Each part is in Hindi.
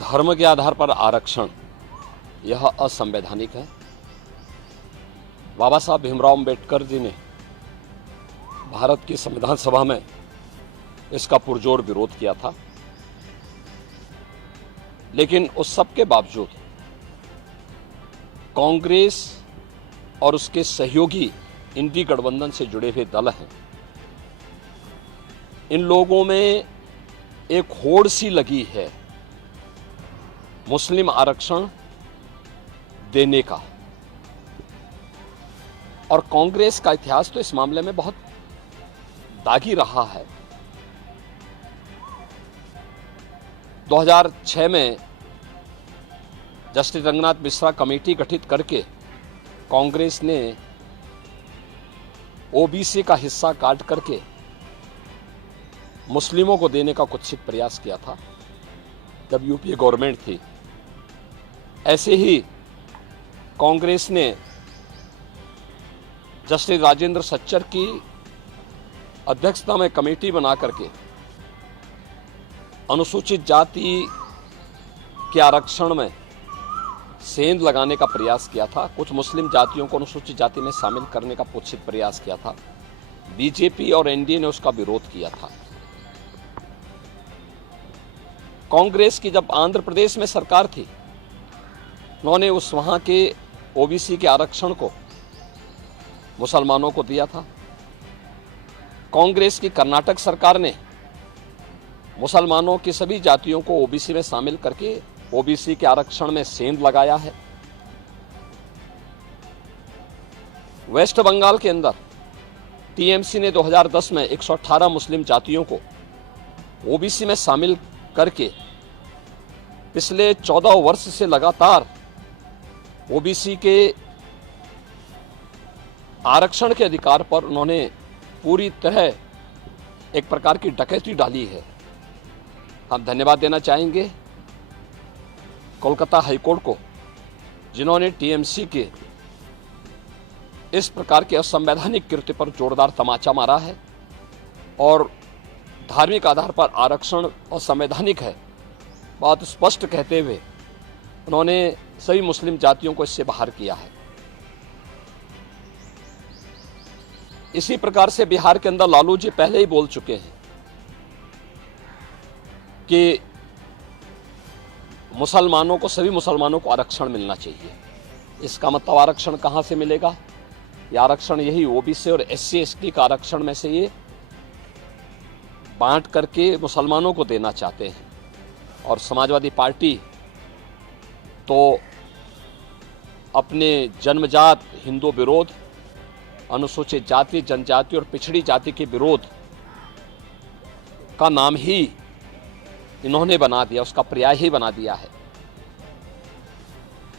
धर्म के आधार पर आरक्षण यह असंवैधानिक है। बाबा साहब भीमराव अंबेडकर जी ने भारत की संविधान सभा में इसका पुरजोर विरोध किया था, लेकिन उस सब के बावजूद कांग्रेस और उसके सहयोगी इंडी गठबंधन से जुड़े हुए दल हैं, इन लोगों में एक होड़ सी लगी है मुस्लिम आरक्षण देने का। और कांग्रेस का इतिहास तो इस मामले में बहुत दागी रहा है। 2006 में जस्टिस रंगनाथ मिश्रा कमेटी गठित करके कांग्रेस ने ओबीसी का हिस्सा काट करके मुस्लिमों को देने का कुत्सित प्रयास किया था जब यूपीए गवर्नमेंट थी। ऐसे ही कांग्रेस ने जस्टिस राजेंद्र सच्चर की अध्यक्षता में कमेटी बना करके अनुसूचित जाति के आरक्षण में सेंध लगाने का प्रयास किया था। कुछ मुस्लिम जातियों को अनुसूचित जाति में शामिल करने का कुत्सित प्रयास किया था। बीजेपी और एनडीए ने उसका विरोध किया था। कांग्रेस की जब आंध्र प्रदेश में सरकार थी, उन्होंने उस वहां के ओबीसी के आरक्षण को मुसलमानों को दिया था। कांग्रेस की कर्नाटक सरकार ने मुसलमानों की सभी जातियों को ओबीसी में शामिल करके ओबीसी के आरक्षण में सेंध लगाया है। वेस्ट बंगाल के अंदर टीएमसी ने 2010 में 118 मुस्लिम जातियों को ओबीसी में शामिल करके पिछले 14 वर्ष से लगातार ओबीसी के आरक्षण के अधिकार पर उन्होंने पूरी तरह एक प्रकार की डकैती डाली है। हम धन्यवाद देना चाहेंगे कोलकाता हाईकोर्ट को, जिन्होंने टीएमसी के इस प्रकार के असंवैधानिक कृत्य पर जोरदार तमाचा मारा है और धार्मिक आधार पर आरक्षण असंवैधानिक है बात स्पष्ट कहते हुए उन्होंने सभी मुस्लिम जातियों को इससे बाहर किया है। इसी प्रकार से बिहार के अंदर लालू जी पहले ही बोल चुके हैं कि मुसलमानों को, सभी मुसलमानों को आरक्षण मिलना चाहिए। इसका मतलब आरक्षण कहां से मिलेगा? ये आरक्षण यही ओबीसी और एससी एसटी का आरक्षण में से ये बांट करके मुसलमानों को देना चाहते हैं। और समाजवादी पार्टी तो अपने जन्मजात हिंदू विरोध, अनुसूचित जाति, जनजाति और पिछड़ी जाति के विरोध का नाम ही इन्होंने बना दिया, उसका पर्याय ही बना दिया है।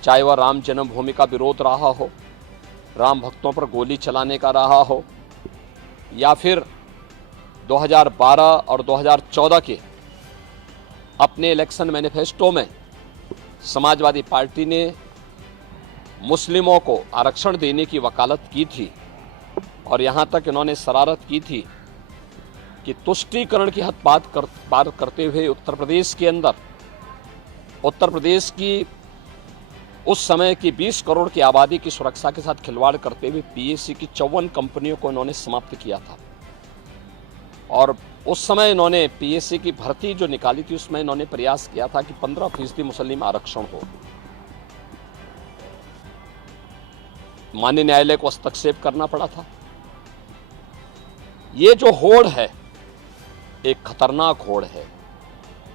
चाहे वह राम जन्मभूमि का विरोध रहा हो, राम भक्तों पर गोली चलाने का रहा हो, या फिर 2012 और 2014 के अपने इलेक्शन मैनिफेस्टो में समाजवादी पार्टी ने मुस्लिमों को आरक्षण देने की वकालत की थी और यहां तक इन्होंने शरारत की थी कि तुष्टीकरण की हद पार करते हुए उत्तर प्रदेश के अंदर, उत्तर प्रदेश की उस समय की 20 करोड़ की आबादी की सुरक्षा के साथ खिलवाड़ करते हुए पीएससी की 54 कंपनियों को इन्होंने समाप्त किया था। और उस समय इन्होंने पीएससी की भर्ती जो निकाली थी उसमें इन्होंने प्रयास किया था कि 15% मुस्लिम आरक्षण हो। माननीय न्यायालय को हस्तक्षेप करना पड़ा था। ये जो होड़ है एक खतरनाक होड़ है।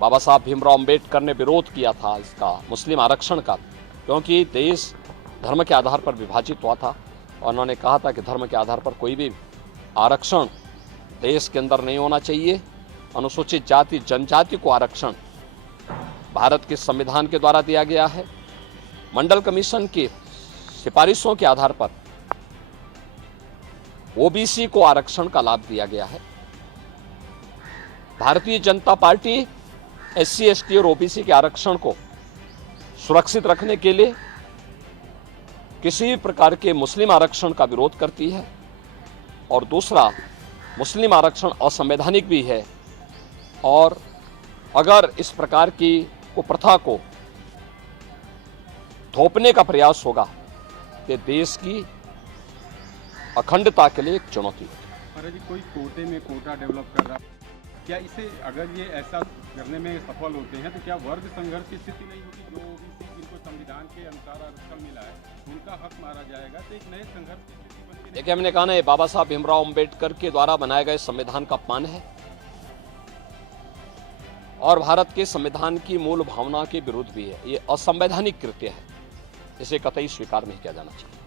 बाबा साहब भीमराव अंबेडकर ने विरोध किया था इसका, मुस्लिम आरक्षण का, क्योंकि देश धर्म के आधार पर विभाजित हुआ था और उन्होंने कहा था कि धर्म के आधार पर कोई भी आरक्षण देश के अंदर नहीं होना चाहिए। अनुसूचित जाति जनजाति को आरक्षण भारत के संविधान के द्वारा दिया गया है। मंडल कमीशन की सिफारिशों के आधार पर ओबीसी को आरक्षण का लाभ दिया गया है। Bharatiya Janata party SC ST और ओबीसी के आरक्षण को सुरक्षित रखने के लिए किसी भी प्रकार के मुस्लिम आरक्षण का विरोध करती है और दूसरा, मुस्लिम आरक्षण असंवैधानिक भी है और अगर इस प्रकार की कुप्रथा को थोपने का प्रयास होगा कि देश की अखंडता के लिए एक चुनौती होगी। महाराज जी, कोई कोटे में कोटा डेवलप कर रहा है, क्या इसे अगर ये ऐसा करने में सफल होते हैं तो क्या वर्ग संघर्ष की स्थिति नहीं होगी? जो ओबीसी जिनको संविधान के अनुसार आरक्षण मिला है उनका हक मारा जाएगा, तो एक नए संघर्ष की स्थिति बनती है। देखिए, हमने कहा ना, ये बाबा साहब भीमराव अंबेडकर के द्वारा बनाए गए संविधान का अपमान है और भारत के संविधान की मूल भावना के विरुद्ध भी है। ये असंवैधानिक कृत्य है, इसे कतई स्वीकार नहीं किया जाना चाहिए।